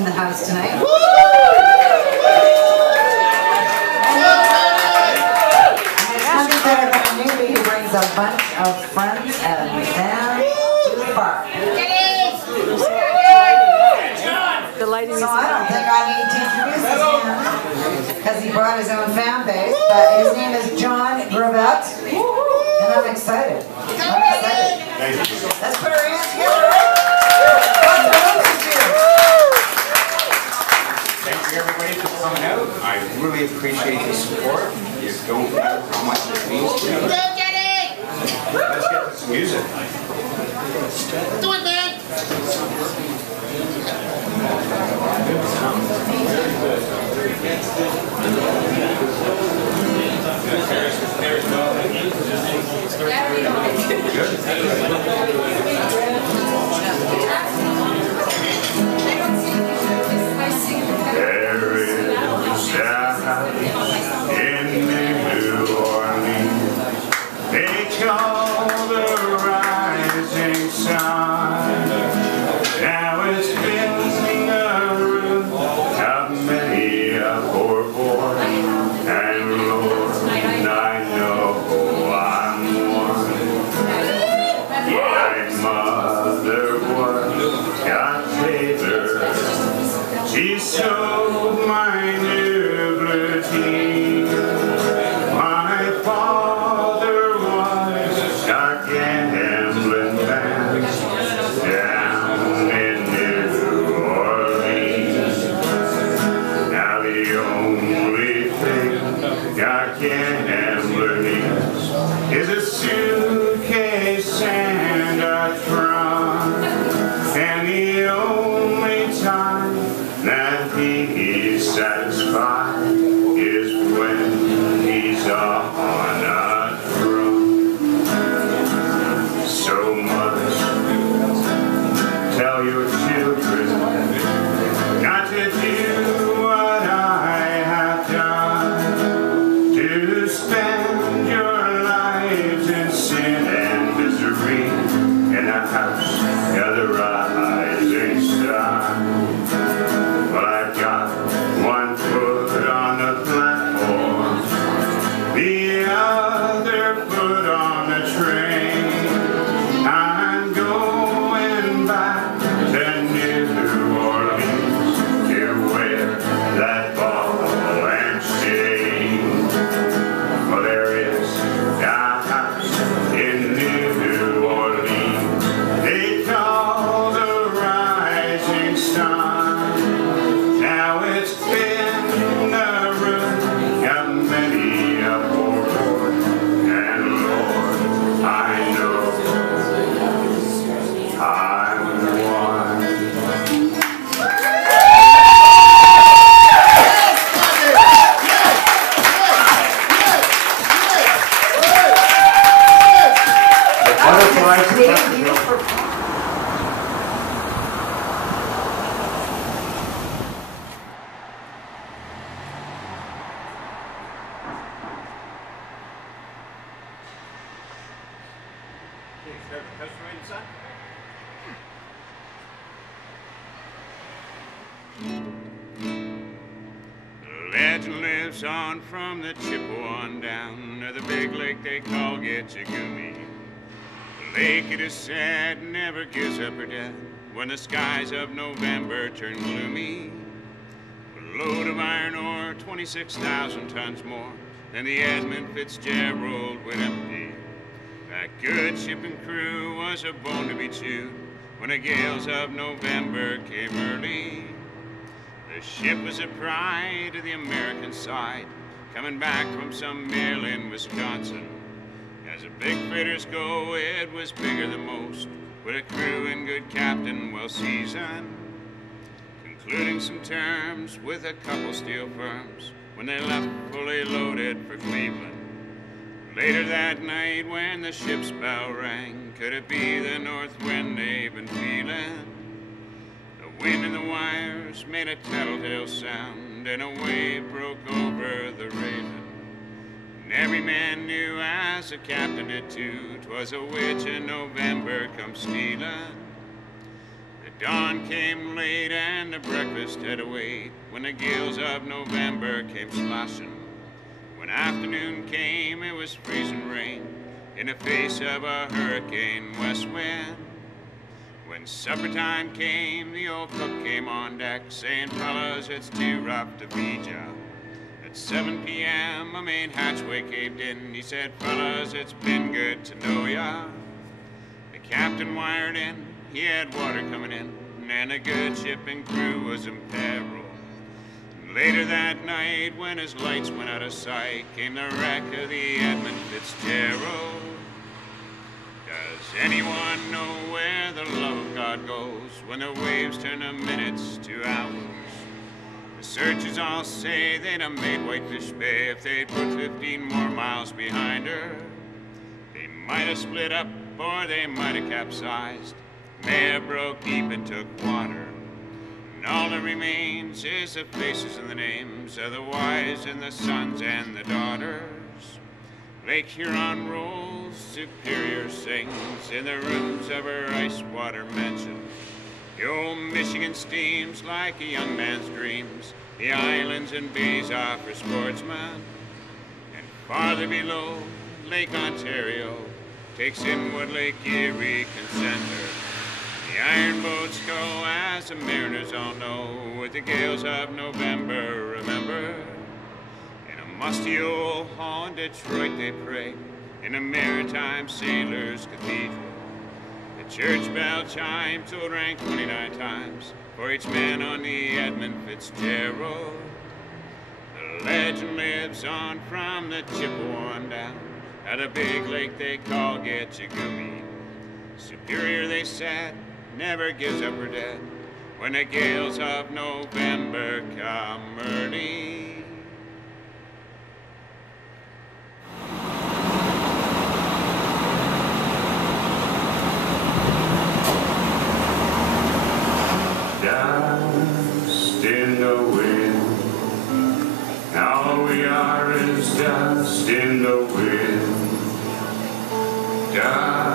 in the house tonight. Who brings a bunch of friends and fans to the park. The lighting So I don't think I need to introduce him because he brought his own fan base, but his name is John Gravett, and I'm excited. Let's put our hands together, right? Thank you everybody for coming out. I really appreciate the support. You don't know how much it means to me. Let's get to some music. Do it, man! Legend lives on from the Chippewa down to the big lake they call Gitchagumi. The lake, it is said, never gives up her dead when the skies of November turn gloomy. A load of iron ore, 26,000 tons more than the Edmund Fitzgerald would empty. That good ship and crew was a bone to be chewed when the gales of November came early. The ship was a pride of the American side, coming back from some mill in Wisconsin. As the big freighters go, it was bigger than most, with a crew and good captain well seasoned. Concluding some terms with a couple steel firms when they left fully loaded for Cleveland. Later that night when the ship's bell rang, could it be the north wind they've been feeling? The wind in the wires made a telltale sound, and a wave broke over the Raven. And every man knew, as the captain did too, 'twas a witch in November come stealing. The Dawn came late and the breakfast had to wait. When the gales of November came sloshing, when afternoon came, it was freezing rain in the face of a hurricane west wind. When supper time came, the old cook came on deck, saying, fellas, it's too rough to feed ya. At 7 p.m., a main hatchway caved in. He said, fellas, it's been good to know ya. The captain wired in, he had water coming in, and a good ship and crew was in peril. And later that night, when his lights went out of sight, came the wreck of the Edmund Fitzgerald. Does anyone know where the love of God goes when the waves turn the minutes to hours? The searchers all say they'd have made Whitefish Bay if they'd put 15 more miles behind her. They might have split up or they might have capsized, may have broke deep and took water. And all that remains is the faces and the names of the wives and the sons and the daughters. Lake Huron rolls, Superior sings in the rooms of her ice water mansion. The old Michigan steams like a young man's dreams. The islands and bays offer sportsmen. And farther below, Lake Ontario takes in what Lake Erie can send her. The iron boats go, as the mariners all know, with the gales of November, remember. In a musty old hall in Detroit they pray, in a maritime sailor's cathedral. The church bell chimes will rang 29 times for each man on the Edmund Fitzgerald. The legend lives on from the Chippewa down at a big lake they call Getchagumi. Superior, they said, never gives up her dead when the gales of November come early. Dust in the wind, all we are is dust in the wind. Dust